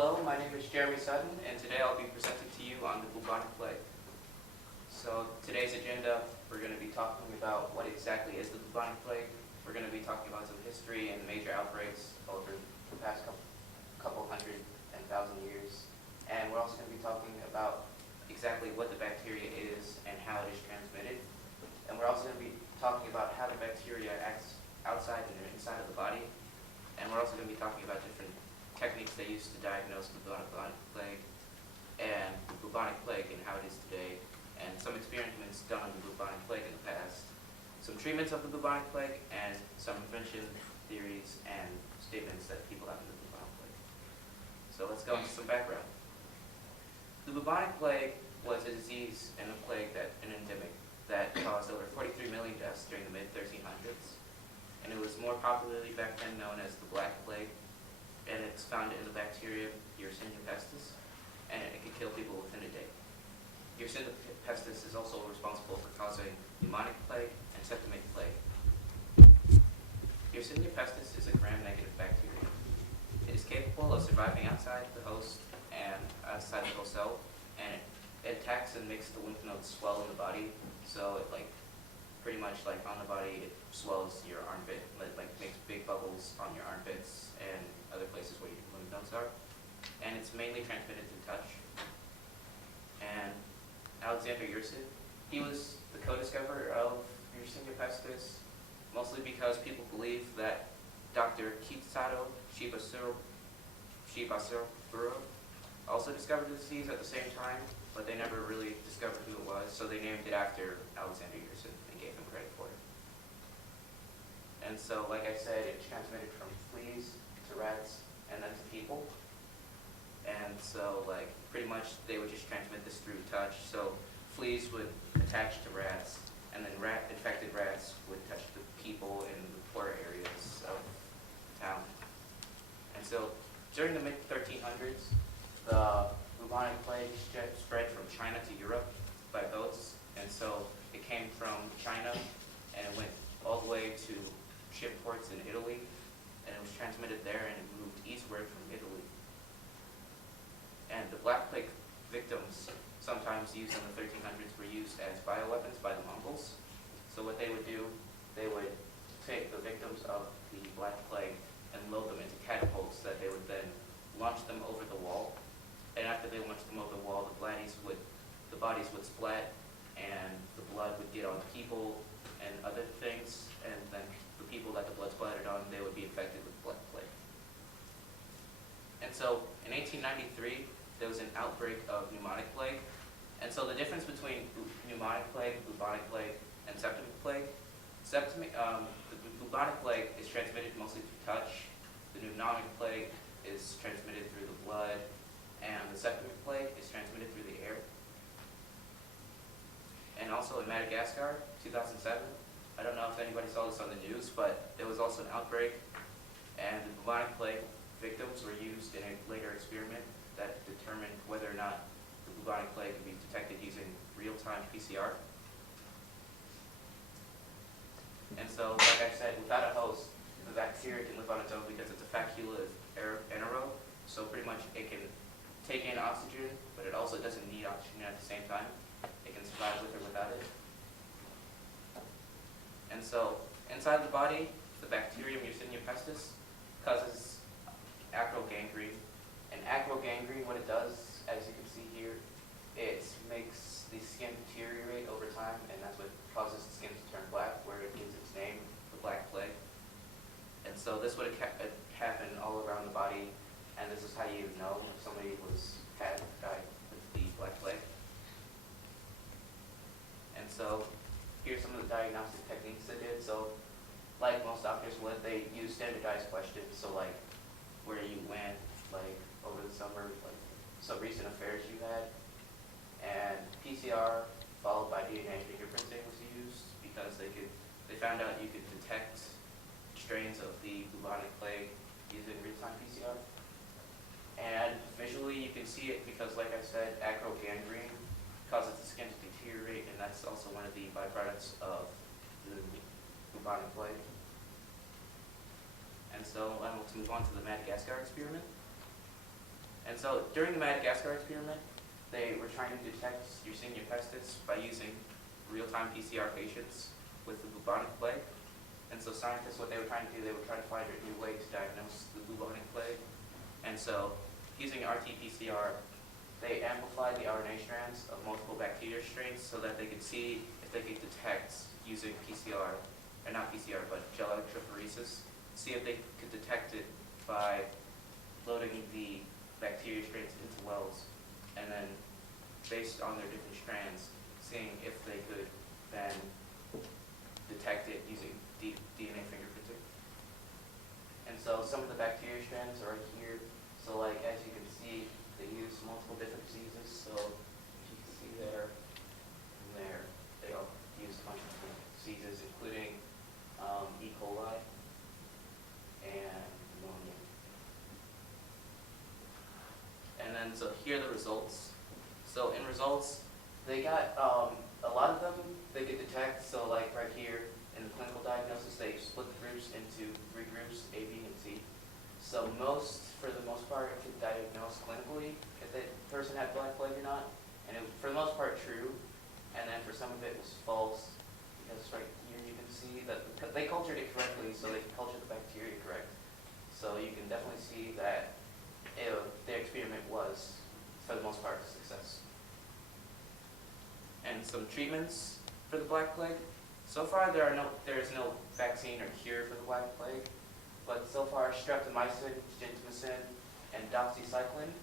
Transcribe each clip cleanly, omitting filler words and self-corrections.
Hello, my name is Jeremy Sutton, and today I'll be presenting to you on the Bubonic Plague. So today's agenda, we're going to be talking about what exactly is the Bubonic Plague. We're going to be talking about some history and major outbreaks over the past couple hundred and thousand years. And we're also going to be talking about exactly what the bacteria is and how it is transmitted. And we're also going to be talking about how the bacteria acts outside and inside of the body. And we're also going to be talking about different techniques they use to diagnose the bubonic plague and the bubonic plague and how it is today, and some experiments done on the bubonic plague in the past, some treatments of the bubonic plague, and some prevention theories and statements that people have in the bubonic plague. So let's go into some background. The bubonic plague was a disease and a plague, an endemic, that caused over 43 million deaths during the mid-1300s. And it was more popularly back then known as the Black Plague, and it's found in the bacteria Yersinia pestis, and it can kill people within a day. Yersinia pestis is also responsible for causing Pneumonic Plague and Septic Plague. Yersinia pestis is a gram-negative bacteria. It is capable of surviving outside the host and outside the host cell, and it attacks and makes the lymph nodes swell in the body, so it pretty much on the body, it swells your armpit, makes big bubbles on your armpits and other places where your lymph nodes are. And it's mainly transmitted through touch. And Alexander Yersin, he was the co-discoverer of Yersinia pestis, mostly because people believe that Dr. Kitsato Shibasuro also discovered the disease at the same time, but they never really discovered who it was, so they named it after Alexander Yersin and gave him credit for it. And so, like I said, it's transmitted from fleas to rats and then to people. And so, pretty much they would just transmit this through touch. So fleas would attach to rats, and then infected rats would touch the people in the poorer areas of town. And so, during the mid-1300s, the bubonic plague spread from China to Europe by boats, and so it came from China and it went all the way to ship ports in Italy, and it was transmitted there and it moved eastward from Italy. And the Black Plague victims, sometimes used in the 1300s, were used as bioweapons by the Mongols. So what they would do, they would take the victims of the Black Plague and load them into catapults that they would then launch them over the wall. And after they launched them over the wall, the bodies would splat, and the blood would get on people and other things, and then the people that the blood splattered on, they would be infected with Black Plague. And so, in 1893, there was an outbreak of Pneumonic Plague. And so the difference between Pneumonic Plague, bubonic plague, and septic plague, the bubonic plague is transmitted mostly through touch. The Pneumonic Plague is transmitted through the blood, and the septic plague is transmitted through the air. And also in Madagascar, 2007, I don't know if anybody saw this on the news, but there was also an outbreak, and the bubonic plague victims were used in a later experiment that determined whether or not the bubonic plague could be detected using real-time PCR. And so, like I said, without a host, the bacteria can live on its own because it's a facultative anaerobe, so pretty much it can take in oxygen, but it also doesn't need oxygen at the same time. It can survive with or without it. And so, inside the body, the bacterium Yersinia pestis causes acrogangrene. And acrogangrene, what it does, as you can see here, it makes the skin deteriorate over time, and that's what causes the skin to turn black, where it gives its name, the Black Plague. And so this would happen all around the body, and this is how you know if somebody died with the Black Plague. And so here's some of the diagnostic techniques they did. So like most doctors would, they use standardized questions. So where you went, over the summer, some recent affairs you had. And PCR followed by DNA fingerprinting was used because they found out you could detect strains of the bubonic plague using real-time PCR. And visually you can see it because, like I said, acrogangrene causes the skin to deteriorate, and that's also one of the byproducts of the bubonic plague. And so let's move on to the Madagascar experiment. And so during the Madagascar experiment, they were trying to detect Yersinia pestis by using real-time PCR patients with the bubonic plague. And so scientists, what they were trying to do, they were trying to find a new way to diagnose the bubonic plague. And so using RT-PCR, they amplified the RNA strands of multiple bacteria strains so that they could see if they could detect using PCR, or not PCR, but gel electrophoresis, see if they could detect it by loading the bacteria strains into wells, and then based on their different strands, seeing if they could then detect it using DNA fingerprinting. And so some of the bacteria strands are right here. So like as you can see, they use multiple different diseases. So if you can see there and there, they all use a bunch of different diseases, including E. coli and pneumonia. And then so here are the results. So in results, they got a lot of them they could detect. So like right here in the clinical diagnosis, they split the groups into 3 groups, A, B, and C. So for the most part, it could diagnose clinically if the person had black plague or not. And it was, for the most part, true. And then for some of it was false, because right here you can see that they cultured it correctly, so they cultured the bacteria correct. So you can definitely see that their experiment was, for the most part, a success. And some treatments for the black plague. So far, there is no vaccine or cure for the black plague, but so far, streptomycin, gentamicin, and doxycycline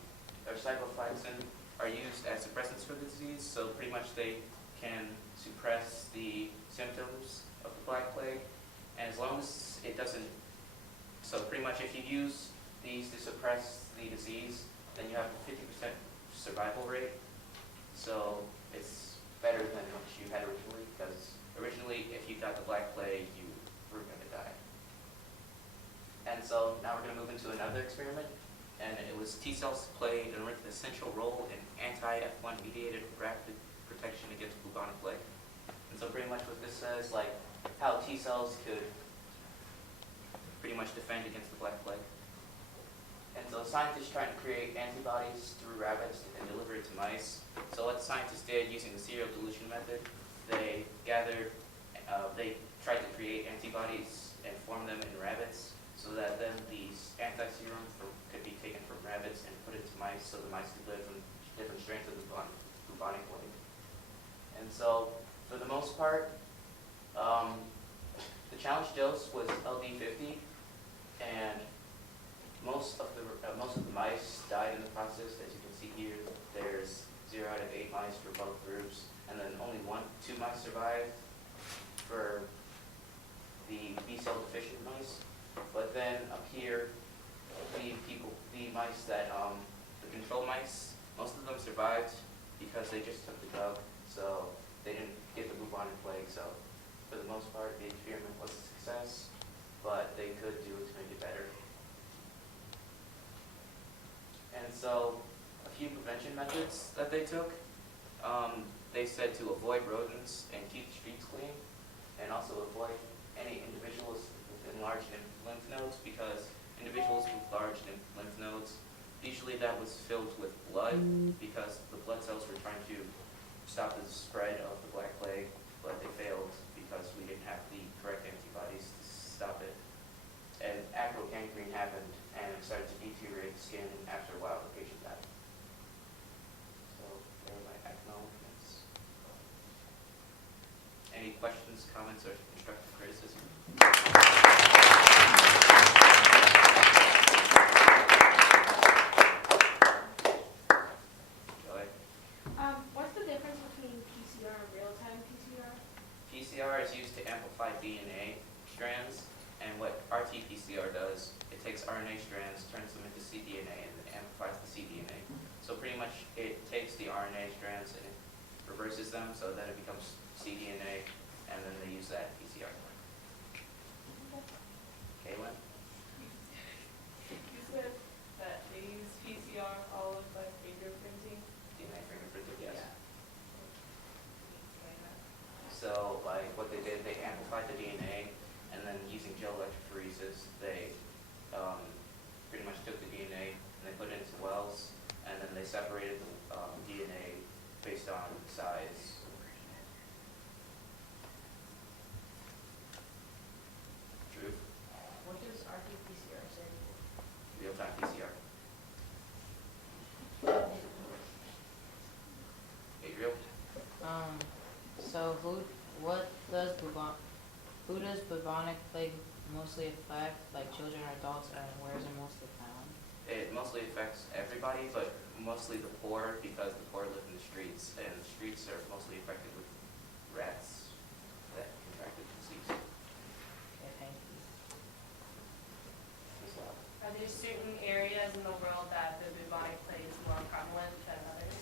or cyclophycin are used as suppressants for the disease. So pretty much they can suppress the symptoms of the black plague, and as long as it doesn't. So pretty much, if you use these to suppress the disease, then you have a 50% survival rate. So it's better than what you had originally, because originally, if you got the black plague, you were going to die. And so now we're going to move into another experiment, and it was T cells played an essential role in anti-F1 mediated rapid protection against bubonic plague. And so pretty much what this says, like how T cells could pretty much defend against the black plague. And so scientists trying to create antibodies through rabbits and deliver it to mice. So what the scientists did using the serial dilution method, they tried to create antibodies and form them in rabbits, so that then these anti-serum could be taken from rabbits and put into mice, so the mice could live in different strains of the bubonic plague. And so, for the most part, the challenge dose was LD50, and most of the mice died in the process. As you can see here, there's 0 out of 8 mice for both groups, and then only 2 mice survived for the B-cell deficient mice. But then up here, the mice that, the control mice, most of them survived because they just took the drug, so they didn't get the bubonic plague. So for the most part, the experiment was a success, but they could do it to make it better. And so a few prevention methods that they took, they said to avoid rodents and keep the streets clean, and also avoid any individuals with enlarged lymph nodes, because individuals with large lymph nodes, usually that was filled with blood, because the blood cells were trying to stop the spread of the black plague, but they failed because we didn't have the correct antibodies to stop it. And acrogangrene happened, and it started to deteriorate the skin, and after a while the patient died. So there are my acknowledgements. Any questions, comments, or constructive criticism? Joy? What's the difference between PCR and real-time PCR? PCR is used to amplify DNA strands, and what RT-PCR does, it takes RNA strands, turns them into cDNA, and then amplifies the cDNA. So pretty much it takes the RNA strands and it reverses them so that it becomes cDNA, and then they use that PCR. Kaylin? You said that they use PCR all of like fingerprinting. DNA fingerprinting, yes. Yeah. Explain that. So like what they did, they amplified the DNA, and then using gel electrophoresis, they pretty much took the DNA and they put it into wells, Who does bubonic plague mostly affect, like children or adults, and where is it mostly found? It mostly affects everybody, but mostly the poor, because the poor live in the streets, and the streets are mostly affected with rats that contracted the disease. Okay, thank you. Are there certain areas in the world that the bubonic plague is more prevalent than others?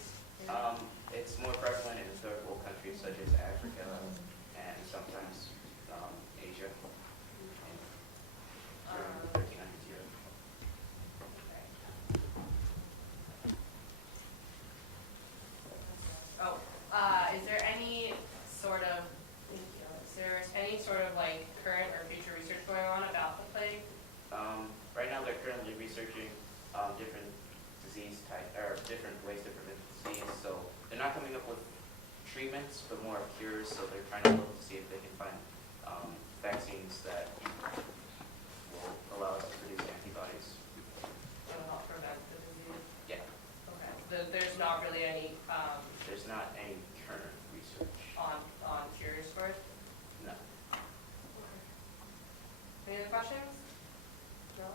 It's more prevalent in third world countries such as Africa and sometimes Asia and during the 1300s Europe. Oh, is there any sort of, like current or future research going on about the plague? Right now they're currently researching different disease type or different ways to prevent the disease. So they're not coming up with treatments, but more cures. So they're trying to look to see if they can find vaccines that will allow us to produce antibodies. To help prevent the disease? Yeah, Okay. There's not really any there's not any current research. on cures for it? No. Any other questions? No?